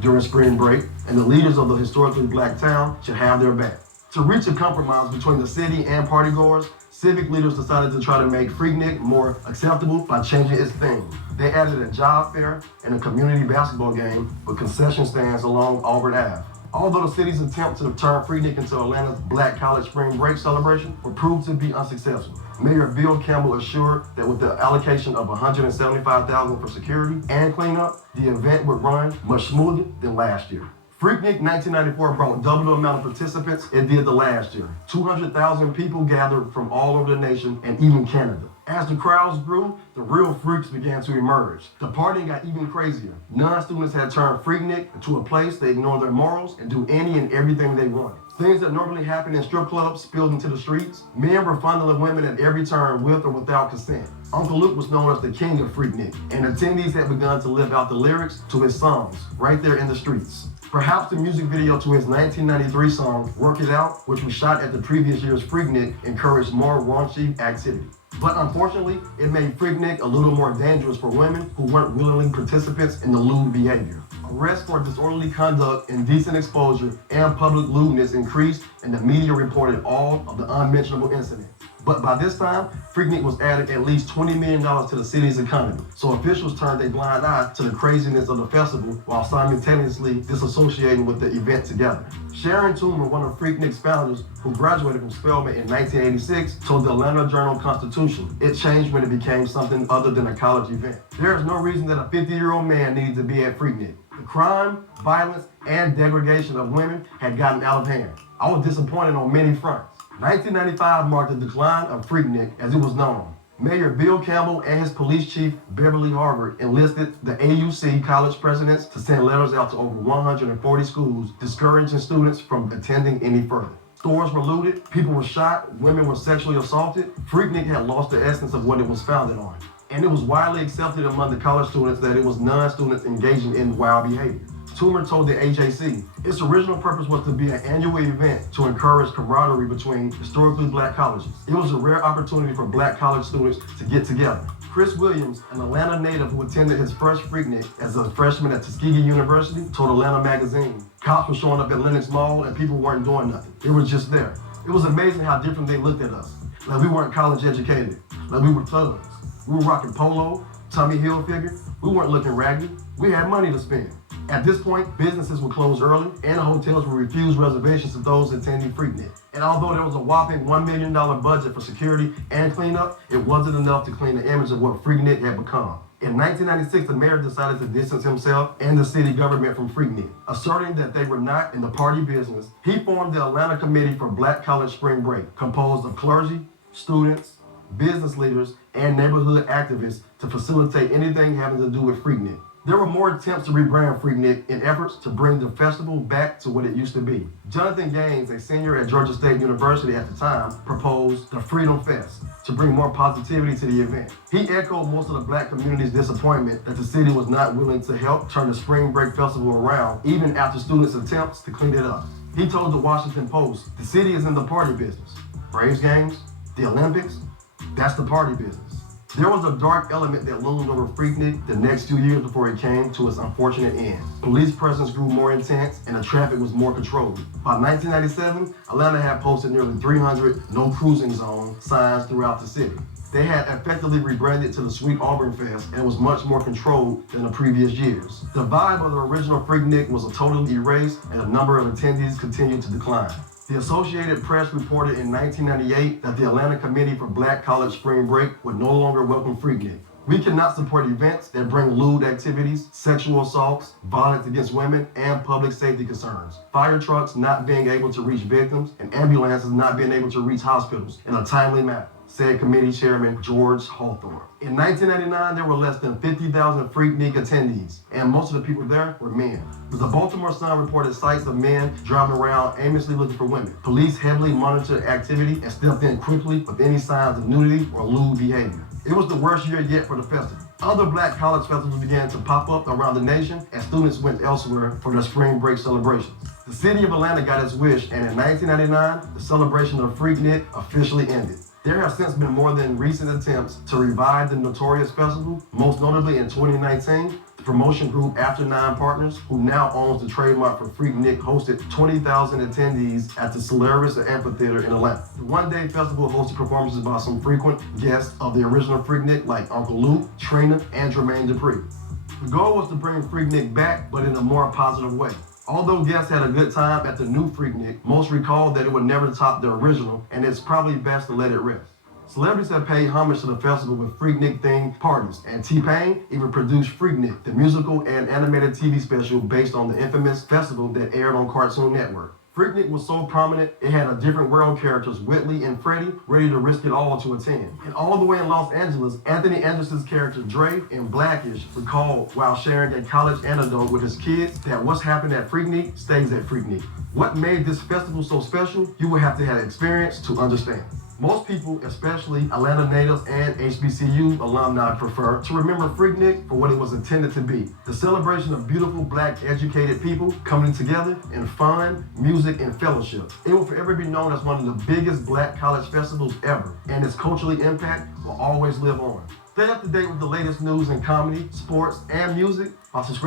during spring break, and the leaders of the historically black town should have their back. To reach a compromise between the city and partygoers, civic leaders decided to try to make Freaknick more acceptable by changing its theme. They added a job fair and a community basketball game with concession stands along Auburn Ave. Although the city's attempt to turn Freaknick into Atlanta's Black College Spring Break celebration would prove to be unsuccessful, Mayor Bill Campbell assured that with the allocation of $175,000 for security and cleanup, the event would run much smoother than last year. Freaknick 1994 brought double the amount of participants it did the last year. 200,000 people gathered from all over the nation and even Canada. As the crowds grew, the real freaks began to emerge. The partying got even crazier. Non-students had turned Freaknick into a place they ignore their morals and do any and everything they wanted. Things that normally happen in strip clubs spilled into the streets. Men were fondling women at every turn with or without consent. Uncle Luke was known as the king of Freaknick, and attendees had begun to live out the lyrics to his songs right there in the streets. Perhaps the music video to his 1993 song, Work It Out, which was shot at the previous year's Freaknick, encouraged more raunchy activity. But unfortunately, it made Freaknick a little more dangerous for women who weren't willingly participants in the lewd behavior. Arrests for disorderly conduct, indecent exposure, and public lewdness increased, and the media reported all of the unmentionable incidents. But by this time, Freaknick was adding at least $20 million to the city's economy, so officials turned a blind eye to the craziness of the festival while simultaneously disassociating with the event together. Sharon Toomer, one of Freaknick's founders, who graduated from Spelman in 1986, told the Atlanta Journal-Constitution it changed when it became something other than a college event. There is no reason that a 50-year-old man needed to be at Freaknick. The crime, violence, and degradation of women had gotten out of hand. I was disappointed on many fronts. 1995 marked the decline of Freaknick as it was known. Mayor Bill Campbell and his police chief, Beverly Harvard, enlisted the AUC college presidents to send letters out to over 140 schools, discouraging students from attending any further. Stores were looted, people were shot, women were sexually assaulted. Freaknick had lost the essence of what it was founded on. And it was widely accepted among the college students that it was non-students engaging in wild behavior. Toomer told the AJC its original purpose was to be an annual event to encourage camaraderie between historically black colleges. It was a rare opportunity for black college students to get together. Chris Williams, an Atlanta native who attended his first Freaknick as a freshman at Tuskegee University, told Atlanta Magazine, "Cops were showing up at Lenox Mall and people weren't doing nothing. They were just there. It was amazing how different they looked at us. Like we weren't college educated. Like we were thugs. We were rocking polo, Tommy Hilfiger. We weren't looking raggedy. We had money to spend." At this point, businesses would close early and hotels would refuse reservations to those attending Freaknick. And although there was a whopping $1 million budget for security and cleanup, it wasn't enough to clean the image of what Freaknick had become. In 1996, the mayor decided to distance himself and the city government from Freaknick, asserting that they were not in the party business. He formed the Atlanta Committee for Black College Spring Break, composed of clergy, students, business leaders, and neighborhood activists to facilitate anything having to do with Freaknick. There were more attempts to rebrand Freaknick in efforts to bring the festival back to what it used to be. Jonathan Gaines, a senior at Georgia State University at the time, proposed the Freedom Fest to bring more positivity to the event. He echoed most of the black community's disappointment that the city was not willing to help turn the Spring Break Festival around, even after students' attempts to clean it up. He told the Washington Post, "The city is in the party business. Braves games, the Olympics, that's the party business." There was a dark element that loomed over Freaknick the next 2 years before it came to its unfortunate end. Police presence grew more intense and the traffic was more controlled. By 1997, Atlanta had posted nearly 300 no cruising zone signs throughout the city. They had effectively rebranded to the Sweet Auburn Fest and was much more controlled than the previous years. The vibe of the original Freaknick was totally erased and the number of attendees continued to decline. The Associated Press reported in 1998 that the Atlanta Committee for Black College Spring Break would no longer welcome Freaknick. "We cannot support events that bring lewd activities, sexual assaults, violence against women, and public safety concerns. Fire trucks not being able to reach victims, and ambulances not being able to reach hospitals in a timely manner," said committee chairman George Hawthorne. In 1999, there were less than 50,000 Freaknick attendees, and most of the people there were men. But the Baltimore Sun reported sights of men driving around aimlessly looking for women. Police heavily monitored activity and stepped in quickly with any signs of nudity or lewd behavior. It was the worst year yet for the festival. Other black college festivals began to pop up around the nation as students went elsewhere for their spring break celebrations. The city of Atlanta got its wish, and in 1999, the celebration of Freaknick officially ended. There have since been more than recent attempts to revive the notorious festival, most notably in 2019, the promotion group After Nine Partners, who now owns the trademark for Freaknick, hosted 20,000 attendees at the Solaris Amphitheater in Atlanta. The one-day festival hosted performances by some frequent guests of the original Freaknick like Uncle Luke, Trina, and Jermaine Dupri. The goal was to bring Freaknick back, but in a more positive way. Although guests had a good time at the new Freaknick, most recalled that it would never top the original, and it's probably best to let it rest. Celebrities have paid homage to the festival with Freaknick-themed parties, and T-Pain even produced Freaknick, the musical and animated TV special based on the infamous festival that aired on Cartoon Network. Freaknick was so prominent, it had a different world characters, Whitley and Freddie, ready to risk it all to attend. And all the way in Los Angeles, Anthony Anderson's character Dre in Blackish recalled while sharing a college anecdote with his kids that what's happened at Freaknick stays at Freaknick. What made this festival so special, you would have to have experience to understand. Most people, especially Atlanta natives and HBCU alumni, prefer to remember Freaknick for what it was intended to be. The celebration of beautiful black educated people coming together in fun, music, and fellowship. It will forever be known as one of the biggest black college festivals ever, and its cultural impact will always live on. Stay up to date with the latest news in comedy, sports, and music by subscribing